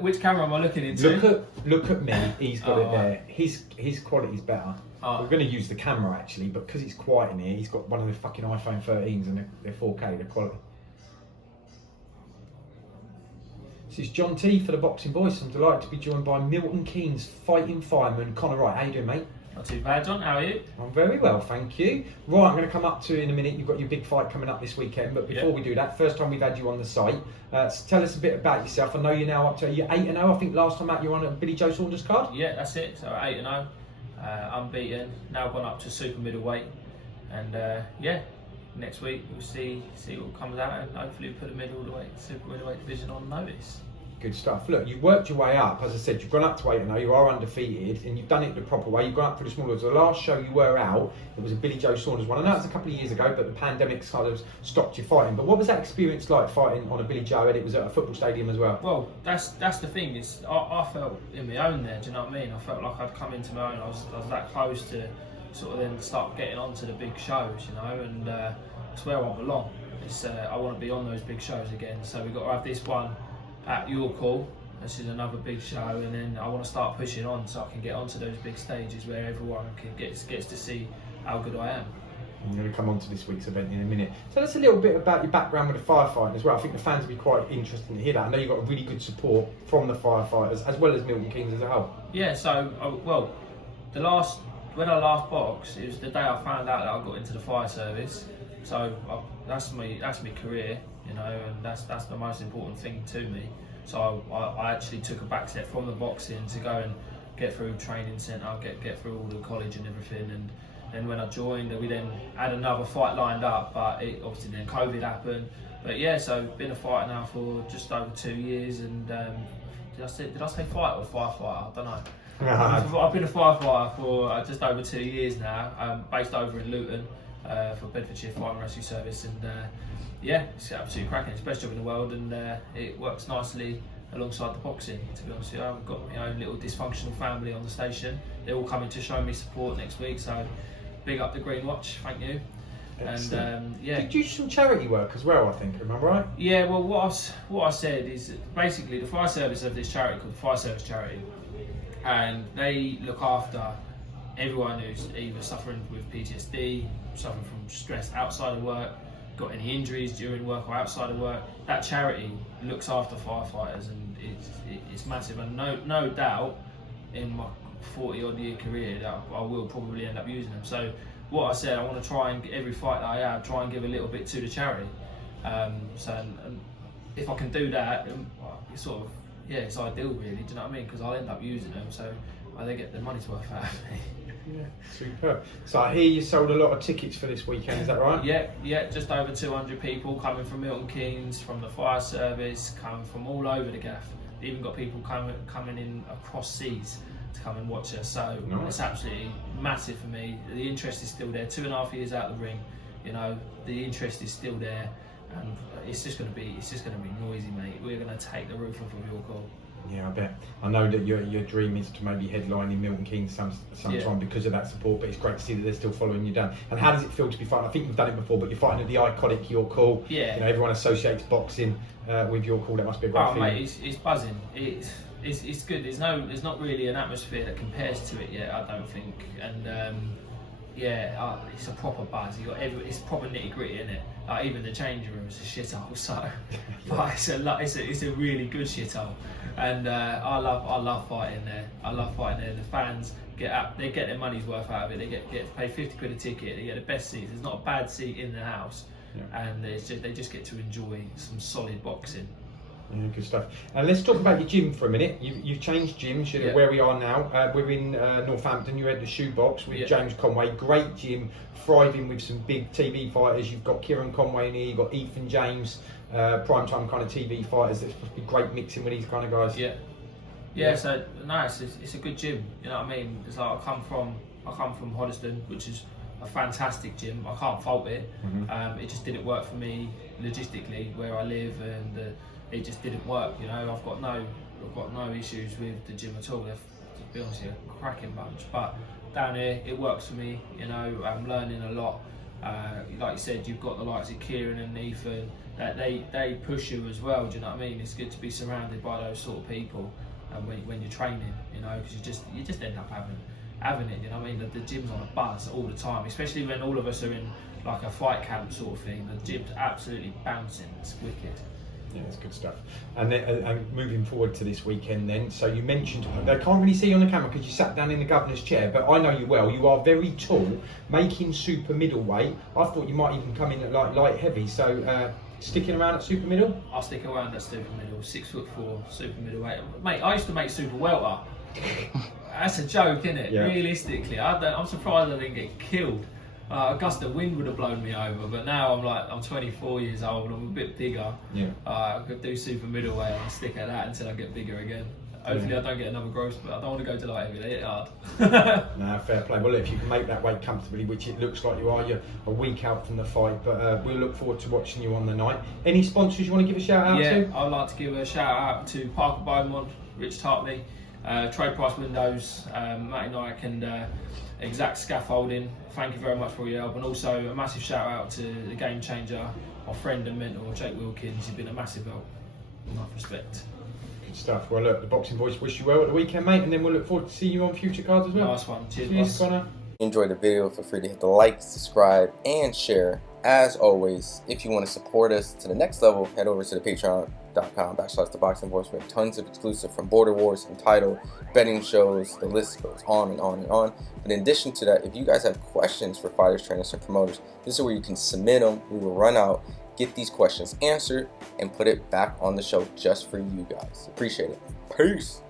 Which camera am I looking into? Look at me. He's got it there. His quality's better. Oh. We're going to use the camera actually, but because it's quiet in here, he's got one of the fucking iPhone 13s and they're 4K. The quality. This is John T for the Boxing Voice. I'm delighted to be joined by Milton Keynes fighting fireman Conor Wright. How you doing, mate? Not too bad, John. How are you? I'm very well, thank you. Right, I'm going to come up to in a minute. You've got your big fight coming up this weekend, but before we do that, first time we've had you on the site. Tell us a bit about yourself. I know you're now up to 8-0. I think last time out you were on a Billy Joe Saunders card. Yeah, that's it. So 8-0, unbeaten. Now gone up to super middleweight, and next week we'll see what comes out, and hopefully we'll put the super middleweight division on notice. Good stuff. Look, you've worked your way up. As I said, you've gone up to 8-0. You are undefeated, and you've done it the proper way. You've gone up for the smaller. The last show you were out, it was a Billy Joe Saunders one. I know it was a couple of years ago, but the pandemic kind of stopped you fighting. But what was that experience like fighting on a Billy Joe? And it was at a football stadium as well. Well, that's the thing. I felt in my own there. Do you know what I mean? I felt like I'd come into my own. I was that close to sort of then start getting onto the big shows, you know, and it's where I belong. I want to be on those big shows again. So we've got to have this one at York Hall. This is another big show, and then I want to start pushing on so I can get onto those big stages where everyone gets to see how good I am. I'm going to come on to this week's event in a minute. Tell us a little bit about your background with the firefighting as well. I think the fans will be quite interested to hear that. I know you've got really good support from the firefighters as well as Milton Keynes as a whole. Yeah, so when I last boxed, it was the day I found out that I got into the fire service. So that's my career, you know, and that's the most important thing to me. So I actually took a back step from the boxing to go and get through training centre, get through all the college and everything, and then when I joined, we then had another fight lined up, but obviously then COVID happened. But yeah, so been a fighter now for just over 2 years, and did I say fighter or firefighter? I don't know. I've been a firefighter for just over 2 years now, based over in Luton for Bedfordshire Fire and Rescue Service, and it's absolutely cracking. It's the best job in the world, and it works nicely alongside the boxing. To be honest with you, I've got my own little dysfunctional family on the station. They're all coming to show me support next week, so big up the Green Watch, thank you. Excellent. And did you do some charity work as well, I think, am I right? Yeah, well what I said is basically the fire service have this charity called the Fire Service Charity, and they look after everyone who's either suffering with PTSD, suffering from stress outside of work, got any injuries during work or outside of work. That charity looks after firefighters, and it's massive, and no doubt in my 40 odd year career that I will probably end up using them. So what I said, I want to try and every fight that I have, try and give a little bit to the charity. So if I can do that, it's it's ideal really, do you know what I mean? Because I'll end up using them, so they get their money's worth out of me. Yeah, superb. So I hear you sold a lot of tickets for this weekend, is that right? Yeah, just over 200 people coming from Milton Keynes, from the fire service, coming from all over the gaff. Even got people coming in across seas to come and watch us. So It's absolutely massive for me. The interest is still there. 2.5 years out of the ring, you know, the interest is still there, and it's just going to be noisy, mate. We're going to take the roof off of York Hall. Yeah, I bet. I know that your dream is to maybe headline in Milton Keynes sometime because of that support, but it's great to see that they're still following you down. And how does it feel to be fighting? I think you've done it before, but you're fighting at the iconic York Hall. Yeah. You know, everyone associates boxing with York Hall. That must be a great feeling. Mate, it's buzzing. It's good. There's not really an atmosphere that compares to it yet, I don't think. And it's a proper buzz. It's proper nitty gritty, isn't it? Like even the changing room is a shithole. So, but it's a really good shithole. And I love fighting there. I love fighting there. The fans get their money's worth out of it. They get to pay 50 quid a ticket. They get the best seats. There's not a bad seat in the house, and they just get to enjoy some solid boxing. Yeah, good stuff. Let's talk about your gym for a minute. You've changed gyms, where we are now. We're in Northampton. You're at the Shoebox with James Conway. Great gym, thriving with some big TV fighters. You've got Kieran Conway in here, you've got Ethan James, primetime kind of TV fighters. It's supposed to be great mixing with these kind of guys. Yeah. So nice. It's a good gym. You know what I mean? It's like I come from Hoddesdon, which is a fantastic gym. I can't fault it. Mm-hmm. It just didn't work for me logistically where I live, and it just didn't work. You know, I've got no issues with the gym at all. They're, to be honest, a cracking bunch. But down here, it works for me. You know, I'm learning a lot. Like you said, you've got the likes of Kieran and Ethan, that they push you as well. Do you know what I mean? It's good to be surrounded by those sort of people, and when you're training, you know, because you just end up having it. You know what I mean? The gym's on a buzz all the time, especially when all of us are in like a fight camp sort of thing. The gym's absolutely bouncing. It's wicked. Yeah, that's good stuff. And then moving forward to this weekend then, so you mentioned, they can't really see you on the camera because you sat down in the governor's chair, but I know you well. You are very tall, making super middleweight. I thought you might even come in at like light heavy, so sticking around at super middle? I'll stick around at super middle, 6'4", super middleweight. Mate, I used to make super welter. That's a joke, isn't it? Yeah. Realistically, I'm surprised I didn't get killed. A gust of wind would have blown me over, but now I'm 24 years old, I'm a bit bigger. Yeah. I could do super middleweight and stick at that until I get bigger again. Hopefully I don't get another growth, but I don't want to go to light heavy, they hit hard. No, fair play. Well, if you can make that weight comfortably, which it looks like you are, you're a week out from the fight, but we'll look forward to watching you on the night. Any sponsors you want to give a shout out to? Yeah, I'd like to give a shout out to Parker Beaumont, Rich Tartley, Trade Price Windows, Matty Nike and Exact Scaffolding. Thank you very much for your help, and also a massive shout out to the game changer, my friend and mentor Jake Wilkins. You've been a massive help. Enough respect. Good stuff. Well, look, the Boxing Voice wish you well at the weekend, mate, and then we'll look forward to seeing you on future cards as well. Nice one. Cheers, Connor. Enjoyed the video, feel free to hit the like, subscribe, and share. As always, if you want to support us to the next level, head over to the patreon.com/ThaBoxingVoice. We have tons of exclusive from Border Wars, Entitled, betting shows, the list goes on and on and on. But in addition to that, if you guys have questions for fighters, trainers, and promoters, this is where you can submit them. We will run out, get these questions answered, and put it back on the show just for you guys. Appreciate it. Peace.